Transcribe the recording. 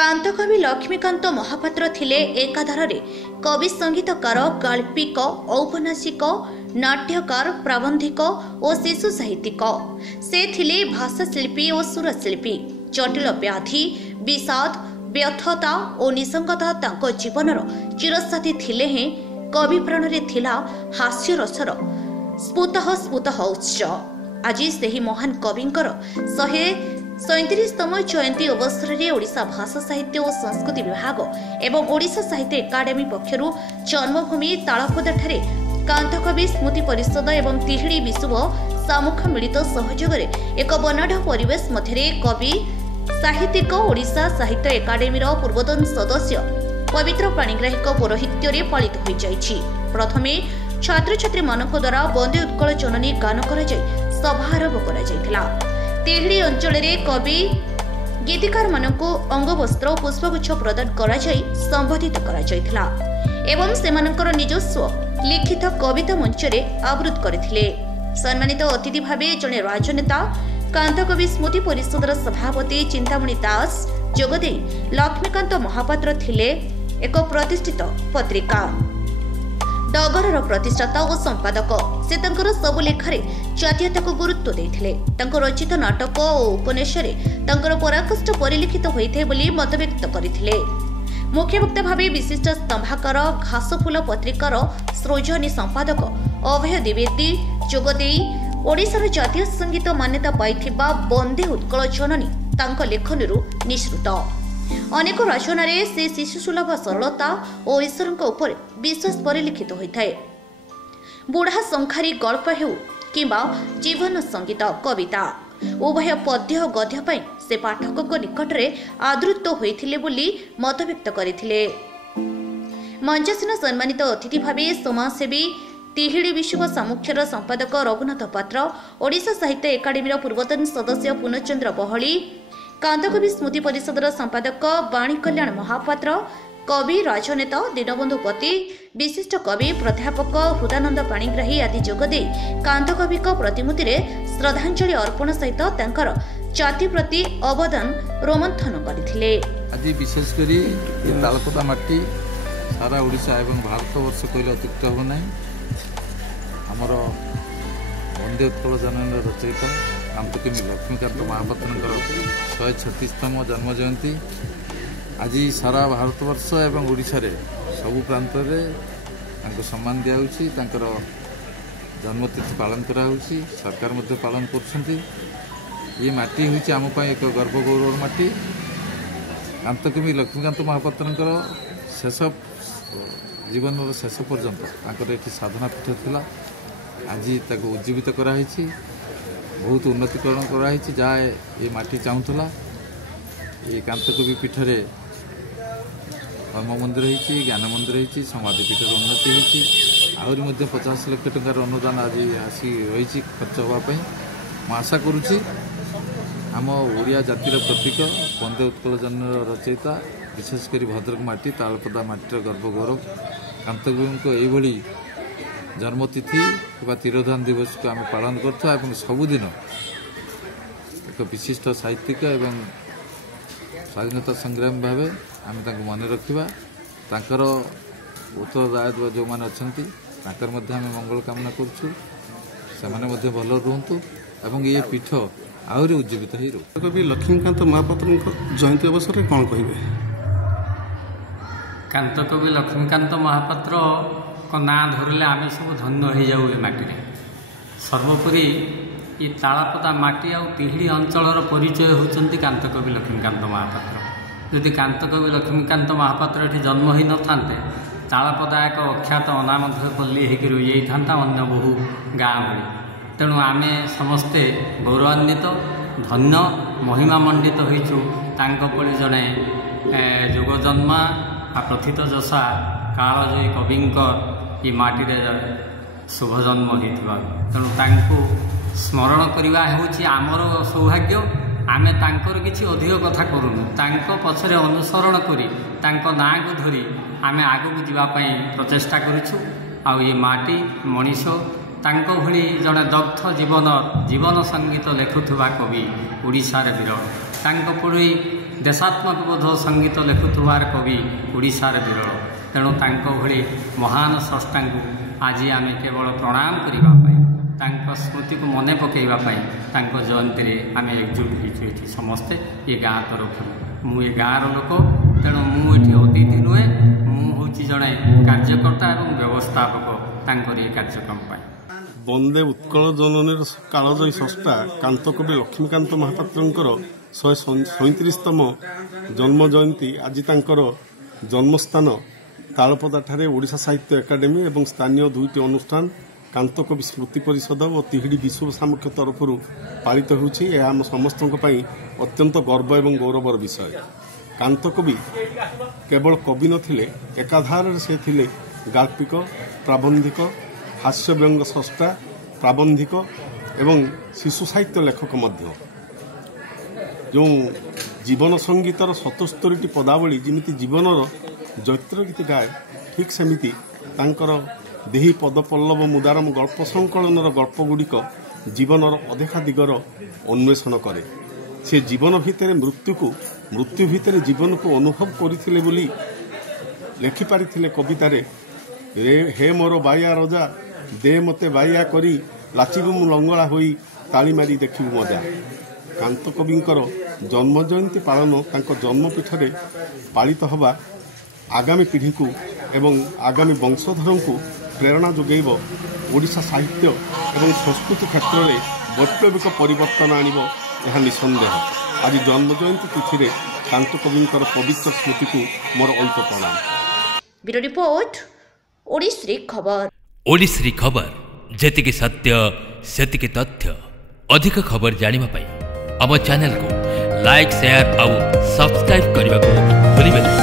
कांतकवि लक्ष्मीकांत महापात्र थिले एकाधारे कवि संगीतकार गाल्पिक औपन्यासिक नाट्यकार प्राबंधिक और शिशु साहित्यिक से थिले भाषाशिल्पी और सुरशिल्पी। जटिल व्याधि विषाद व्यर्थता और निसंगता तांको जीवनर चिरसाथी थिले हैं। कवि प्राणरे थिला हास्य रसर स्फुतः स्फुतः उत्स। आज से महान कविंकर 137तम जयंती अवसर में ओडिशा भाषा साहित्य और संस्कृति विभाग एवं ओडिशा साहित्य एकाडेमी पक्षरु जन्मभूमि तालपदा ठारे कांतकवि स्मृति परिषद एवं तिहिड़ी विशुभ सामुख्य मिलित सहयोग एक बनाढ़ परिवेश मध्य कवि साहित्यिक ओडिशा साहित्य एकाडेमी पूर्वतन सदस्य पवित्र पाणिग्राही पौरोहित्य पालित हो जाइछि। प्रथमे छात्र छात्री मानक द्वारा वंदे उत्कल जननी गान कर सभा आरंभ कर तिहिड़ी अंचल कवि गीतिकार मानक अंगवस्त्र और पुष्पगुच्छ प्रदान कर संबोधित करा एवं सेमानकर निजस्व लिखित कविता मंच में आवृत करथिले। सम्मानित अतिथि भावे जड़े राजनेता कांतकवि स्मृति परिषदर सभापति चिंतामणि दास जोगदे लक्ष्मीकांत महापात्र थिले एक प्रतिष्ठित पत्रिका डगरर प्रतिष्ठाता और संपादक। से तंकर सबु लेखारे जातीयता को गुरुत्व देथिले। तंकर रचित नाटक और उपन्यास तंकर पराकाष्ठ परिलिखित होइथे बोली मत व्यक्त करथिले। मुख्य वक्ता भावे विशिष्ट स्तंभाकार घासफुल पत्रिकार सृजनी संपादक अभय द्विवेदी जोगदे ओडिशार जातीय संगीत मान्यता पाइथिबा वंदे उत्कल जननी तांक लेखनरू निश्रुत। अनेक रचना से शिशुसुलभ सरलता और ईश्वर उपर विश्वास परिलिखित होता है। बुढ़ा संखारी गल्प हेउ किंबा जीवन संगीत कविता उभय पद्य गद्य पई से पाठक निकट में आदृत होइथिले बोली मत व्यक्त करथिले। मंचासीन सम्मानित अतिथि भावे समाजसेवी तिहिड़ी विशुभ सामुख्यर संपादक रघुनाथ पात्र, ओडिशा साहित्य एकाडेमी पूर्वतन सदस्य पूर्णचंद्र बहली, कांतकवि स्मृति परिषदर संपादक वाणी कल्याण महापात्र, कवि राजनेता दीनबंधु पति, विशिष्ट कवि प्राध्यापक हृदानंद पाणिग्राही आदि जोगदे कांतकवि प्रतिमूर्ति में श्रद्धांजलि अर्पण सहित तांकर जाति प्रति अवदान रोमंथन करथिले। आज विशेषकर तालपदा माटी सारा ओडिशा एवं भारत वर्ष कहले अतिरिक्त हो ना। आमर वंदे उत्कल जननी रचयिता कांतकवि लक्ष्मीकांत महापात्र 136तम जन्म जयंती आज सारा भारतवर्ष एवं ओडिशा रे सबु प्रांत में सम्मान दिखाई जन्मतिथि पालन कराऊँगी। सरकार मध्य पालन कर ये माटी हूँ आम एक गर्व गौरव माटी। कांतकवि लक्ष्मीकांत महापात्र शेष जीवन शेष पर्यंत ये साधना पीठ थिला। आज उज्जीवित कराई बहुत उन्नतिकरण कराई जहाँ ये माटी चाहूला। ये कांतकवि पीठ रे धर्म मंदिर होती, ज्ञान मंदिर होती, समाधि पीठर उन्नति होती। आहरी 50 लाख टंकार अनुदान आज आसी रही खर्च हाँपाई। मैं आशा करुच्ची आम ओडिया जातिर प्रतीक वंदे उत्कल जननी रचयिता विशेषकर भद्रक माटी तालपदा माटीर गर्व गौरव कांतकवि यही जन्मतिथि तिरोधान दिवस को आम पालन कर सबुदिन एक विशिष्ट साहित्यिक एवं स्वाधीनता संग्रामी भाव आम मन रखा। तांकर उत्तरदायित्व जो मैंने अच्छा आम मंगल कामना करुँ भल रुहतु एवं ये पीठ आहरी उज्जीवित ही रू। कवि लक्ष्मीकांत महापात्र जयंती अवसर में कौन कहे? कांतकवि लक्ष्मीकांत महापात्र को ना धरले आम सब धन्य हो जाऊ। ये माटी सर्वोपरि ये तालपदा माटी आ तिहिड़ी अंचल परिचय होती कांतकवि लक्ष्मीकांत महापात्र। यदि कांतकवि लक्ष्मीकांत महापात्र ये जन्म ही न था तालपदा एक अख्यात अनामध पल्ली होकर रही था अन्य बहु गाँ भली। तेणु आम समस्ते गौरवान्वित धन्य महिमा मंडित होइछु तांकपली जड़े जुगजन्मा आ प्रथित जशा कालजयी कविंकर ये माटी शुभ जन्म होता। तेणु तांको स्मरण करवा होछि आमर सौभाग्य। आमे तांकर किछि अधिक कथा करूनु, तांको पछरे अनुसरण करी तांको नाँ को धरी आमे आगु जावाई प्रचेष्टा करूछु। आ ये माटी मनीष तांको भली जड़े दग्ध जीवन संगीत लेखुवा कवि ओडिशार विरल। तांको पढ़ी ଦେଶାତ୍ମକବୋଧ ସଙ୍ଗୀତ ଲେଖୁଥିବାର କବି ଓଡ଼ିଶାର ବିରଳ। ତେଣୁ ତାଙ୍କ ଭଳି ମହାନ ସ୍ରଷ୍ଟାଙ୍କୁ ଆଜି ଆମେ କେବଳ ପ୍ରଣାମ କରିବା ପାଇଁ, ତାଙ୍କ ସ୍ମୃତିକୁ ମନେ ପକାଇବା ପାଇଁ ତାଙ୍କ ଜୟନ୍ତୀରେ ଆମେ ଏକଜୁଟ ହୋଇଛୁ ଏଠି ସମସ୍ତେ ଏ ଗାଁ ତରଫରୁ। ମୁଁ ଏ ଗାଁର ଲୋକ, ତେଣୁ ମୁଁ ଏଠି ଅତିଥି ନୁହେଁ, ମୁଁ ହେଉଛି ଜଣେ କାର୍ଯ୍ୟକର୍ତ୍ତା ଏବଂ ବ୍ୟବସ୍ଥାପକ ତାଙ୍କର ଏ କାର୍ଯ୍ୟକ୍ରମ ପାଇଁ। ବନ୍ଦେ ଉତ୍କଳ ଜନନୀର କାଳଜୟୀ ସ୍ରଷ୍ଟା କାନ୍ତକବି ଲକ୍ଷ୍ମୀକାନ୍ତ ମହାପାତ୍ରଙ୍କର 137ତମ ଜନ୍ମ ଜୟନ୍ତୀ ଆଜି ତାଙ୍କର ଜନ୍ମସ୍ଥାନ ତାଳପଦାଠାରେ ଓଡ଼ିଶା ସାହିତ୍ୟ ଏକାଡେମୀ ଏବଂ ସ୍ଥାନୀୟ 2ଟି ଅନୁଷ୍ଠାନ କାନ୍ତକବି ସ୍ମୃତି ପରିଷଦ ଓ ତିହିଡ଼ି ବିଶୁବ ସାମୁଖ୍ୟ ତରଫରୁ ପାଳିତ ହେଉଛି। ଏହା ଆମ ସମସ୍ତଙ୍କ ପାଇଁ ଅତ୍ୟନ୍ତ ଗର୍ବ ଏବଂ ଗୌରବର ବିଷୟ। କାନ୍ତକବି କେବଳ କବି ନଥିଲେ, ଏକାଧାରରେ ସେ ଥିଲେ ଗାଳ୍ପିକ, ପ୍ରାବନ୍ଧିକ, ହାସ୍ୟବ୍ୟଙ୍ଗ ସ୍ରଷ୍ଟା, ପ୍ରାବନ୍ଧିକ ଏବଂ ଶିଶୁ ସାହିତ୍ୟ ଲେଖକ ମଧ୍ୟ। ଯେଉଁ ଜୀବନ ସଙ୍ଗୀତର 77ଟି ପଦାବଳୀ ଯେମିତି ଜୀବନର ଜୈତ୍ର ଗୀତ ଗାଏ, ଠିକ୍ ସେମିତି ତାଙ୍କର ଦେହି ପଦପଲ୍ଲବ ମୁଦାରମ ଗଳ୍ପ ସଂକଳନର ଗଳ୍ପଗୁଡ଼ିକ ଜୀବନର ଅଦେଖା ଦିଗର ଅନ୍ୱେଷଣ କରେ। ସେ ଜୀବନ ଭିତରେ ମୃତ୍ୟୁକୁ, ମୃତ୍ୟୁ ଭିତରେ ଜୀବନକୁ ଅନୁଭବ କରିଥିଲେ ବୋଲି ଲେଖିପାରିଥିଲେ କବିତାରେ, ହେ ମୋର ବାଇଆ ରଜା ଦେ ମୋତେ ବାଇଆ କରି, ଲାଚିବୁ ମୁଁ ଲଙ୍ଗଳା ହୋଇ, ତାଳି ମାରି ଦେଖିବୁ ମଜା। କାନ୍ତକବିଙ୍କର ଜନ୍ମ ଜୟନ୍ତୀ ପାଳନ ତାଙ୍କ ଜନ୍ମପୀଠରେ ପାଳିତ ହେବା ଆଗାମୀ ପିଢ଼ିକୁ ଏବଂ ଆଗାମୀ ବଂଶଧରଙ୍କୁ ପ୍ରେରଣା ଯୋଗାଇବ। ଓଡ଼ିଶା ସାହିତ୍ୟ ଏବଂ ସଂସ୍କୃତି କ୍ଷେତ୍ରରେ ବୈପ୍ଳବିକ ପରିବର୍ତ୍ତନ ଆଣିବ, ଏହା ନିଃସନ୍ଦେହ। ଆଜି ଜନ୍ମ ଜୟନ୍ତୀ ତିଥିରେ କାନ୍ତକବିଙ୍କର ପବିତ୍ର ସ୍ମୃତିକୁ ମୋର ଅଳ୍ପ ପ୍ରଣାମ। ବ୍ୟୁରୋ ରିପୋର୍ଟ, ଓଡ଼ିଶ୍ରୀ ଖବର। ଓଡ଼ିଶ୍ରୀ ଖବର, ଯେତିକି ସତ୍ୟ ସେତିକି ତଥ୍ୟ। ଅଧିକ ଖବର ଜାଣିବା ପାଇଁ ଆମ ଚ୍ୟାନେଲକୁ ଲାଇକ୍, ସେୟାର ଆଉ ସବସ୍କ୍ରାଇବ୍ କରିବାକୁ ଭୁଲିବେନି।